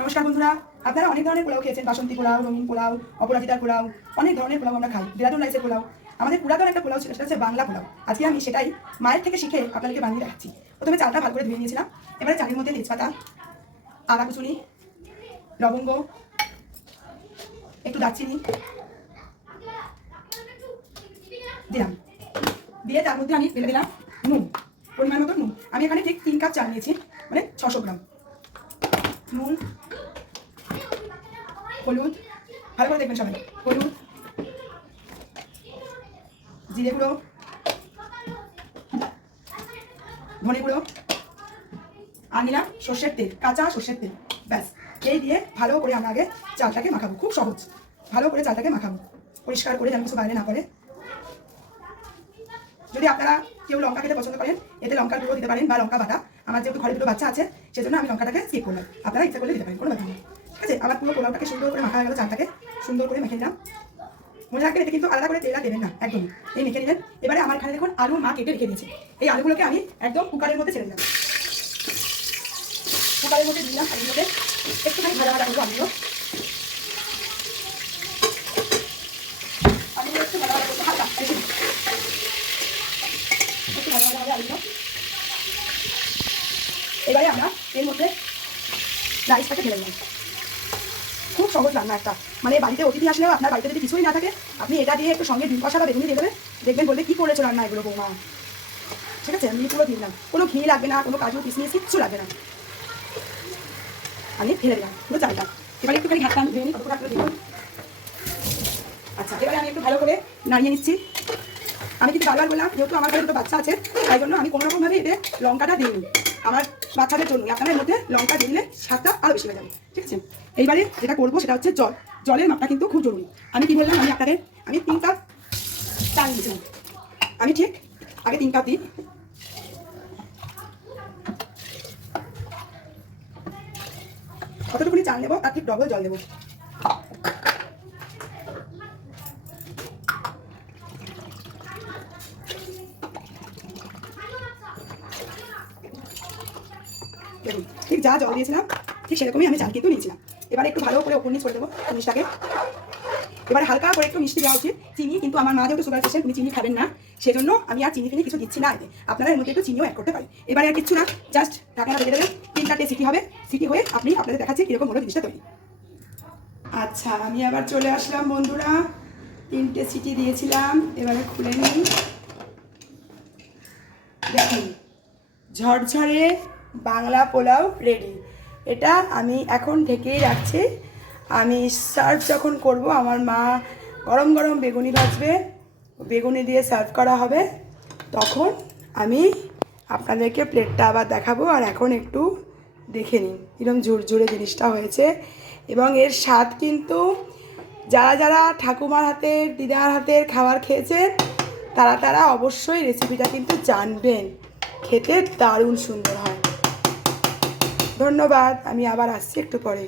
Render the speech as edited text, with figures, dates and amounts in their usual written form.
নমস্কার বন্ধুরা, আপনারা অনেক ধরনের পোলাও খেয়েছেন, বাসন্তী পোলাও, রঙিন পোলাও, অপরাজিতার পোলাও, অনেক ধরনের পোলাও আমরা খাই। দেরাদুন রাইসের পোলাও, আমাদের পুরাতন একটা পোলাও ছিল, সেটা হচ্ছে বাংলা পোলাও। আজকে আমি সেটাই মায়ের থেকে শিখে আপনাদেরকে বানিয়ে দেখাচ্ছি। প্রথমে চালটা ভালো করে ধুয়ে নিয়েছিলাম। এবারে চালের মধ্যে তেজপাতা, আদা কুচুনি, লবঙ্গ, একটু দারচিনি দিলাম, দিয়ে তার মধ্যে আমি ফেলে দিলাম নুন, পরিমাণ মতো নুন। আমি এখানে ঠিক 3 কাপ চাল নিয়েছি, মানে 600 গ্রাম নুন, হলুদ, ভালো করে দেখবেন সবাই, হলুদ, জিরে গুঁড়ো, ধনে গুঁড়ো, আর নিলাম সর্ষের তেল, কাঁচা সর্ষের তেল। ব্যাস, এই দিয়ে ভালো করে আমরা আগে চালটাকে মাখাবো। খুব সহজ, ভালো করে চালটাকে মাখাবো পরিষ্কার করে, যেন কিছু বাইরে না পড়ে। যদি আপনারা কেউ লঙ্কা খেতে পছন্দ করেন, এতে লঙ্কার গুঁড়ো দিতে পারেন বা লঙ্কা বাটা। আমার যেহেতু ঘরে দুটো বাচ্চা আছে, সেজন্য আমি লঙ্কাটাকে স্কিপ করলাম। আপনারা ইচ্ছা করলে দিতে পারেন, কোনো ব্যাপার নেই। ঠিক আছে, আমার পুরো পোলাওটাকে সুন্দর করে মাখা হয়ে গেল, চালটাকে সুন্দর করে মেখে নিলাম। মনে রাখবেন, এতে কিন্তু আলাদা করে তেলটা দেবেন না, একদমই এই মেখে নিলেন। এবারে আমার এখানে দেখুন আলু মা কেটে রেখে দিয়েছে। এই আলুগুলোকে আমি একদম কুকারের মধ্যে ছেড়ে দিলাম। কুকারের মধ্যে দিলাম আলুগুলোকে, একটুখানি ভাজা ভাজা করবো আলুগুলো। আলুগুলো একটু ভাজা ভাজা করতে হালকা বেশি, একটু ভাজা ভাজা হবে আলুগুলো। এবারে আমরা এর মধ্যে রাইসটাকে ঢেলে দিলাম। খুব সহজ রান্না একটা, মানে বাড়িতে অতিথি আসলেও আপনার বাড়িতে যদি কিছুই না থাকে, আপনি এটা দিয়ে একটু সঙ্গে ডিম কষা বা বেগুনি দিয়ে দেবেন, দেখবেন বলবে কি করেছো রান্না এগুলো বৌমা। ঠিক আছে, আমি পুরো দিলাম, কোনো ঘি লাগবে না, কোনো কাজু কিশমিশ কিচ্ছু লাগবে না। আমি ঢেলে দিলাম পুরো চালটা। এবারে একটুখানি ঘাটটা আমি ধুয়ে নিই, কতটা দেখুন। আচ্ছা, এবারে আমি একটু ভালো করে নাড়িয়ে নিচ্ছি। আমি কিন্তু বারবার বললাম, যেহেতু আমার ঘরে দুটো বাচ্চা আছে, তাই জন্য আমি কোনোরকমভাবে এতে লঙ্কাটা দিইনি। আমার বাচ্চাদের জন্য আপনার মধ্যে লঙ্কা দিলে স্বাদটা আরও বেশি হয়ে যাবে। ঠিক আছে, এইবারে যেটা করবো সেটা হচ্ছে জল। জলের মাপটা কিন্তু খুব জরুরি। আমি কি বললাম, আমি 3 কাপ চাল নিয়েছিলাম। আমি ঠিক আগে 3 কাপ দিই। কতটুকুনি চাল নেবো তার ঠিক ডবল জল দেবো। দেখুন, ঠিক যা জল দিয়েছিলাম ঠিক সেরকমই আমি চাল কিন্তু নিয়েছিলাম। এবারে একটু ভালো করে ওপর নিচ করে দেবো জিনিসটাকে। এবারে হালকা করে একটু মিষ্টি দেওয়া উচিত। চিনি কিন্তু আমার মা যেহেতু সুগার পেশেন্ট, উনি চিনি খাবেন না, সেজন্য আমি আর চিনি ফিনি কিছু দিচ্ছি না এতে। আপনারা এর মধ্যে একটু চিনিও অ্যাড করতে পারেন। এবারে আর কিচ্ছু না, জাস্ট ঢাকনা রেখে দেবেন। 3-4টে সিটি হবে, সিটি হয়ে আপনি আপনাদের দেখাচ্ছি কীরকম হলো জিনিসটা তৈরি। আচ্ছা, আমি আবার চলে আসলাম বন্ধুরা, 3টে সিটি দিয়েছিলাম। এবারে খুলে নিই। দেখুন, ঝরঝরে বাংলা পোলাও রেডি। এটা আমি এখন ঢেকেই রাখছি। আমি সার্ভ যখন করব, আমার মা গরম গরম বেগুনি ভাজবে, বেগুনি দিয়ে সার্ভ করা হবে, তখন আমি আপনাদেরকে প্লেটটা আবার দেখাবো। আর এখন একটু দেখে নিন এরকম ঝুরঝুরে জিনিসটা হয়েছে। এবং এর স্বাদ কিন্তু যারা যারা ঠাকুমার হাতের, দিদার হাতের খাবার খেয়েছেন, তারা অবশ্যই রেসিপিটা কিন্তু জানবেন। খেতে দারুণ সুন্দর হয়। ধন্যবাদ, আমি আবার আসছি একটু পরে।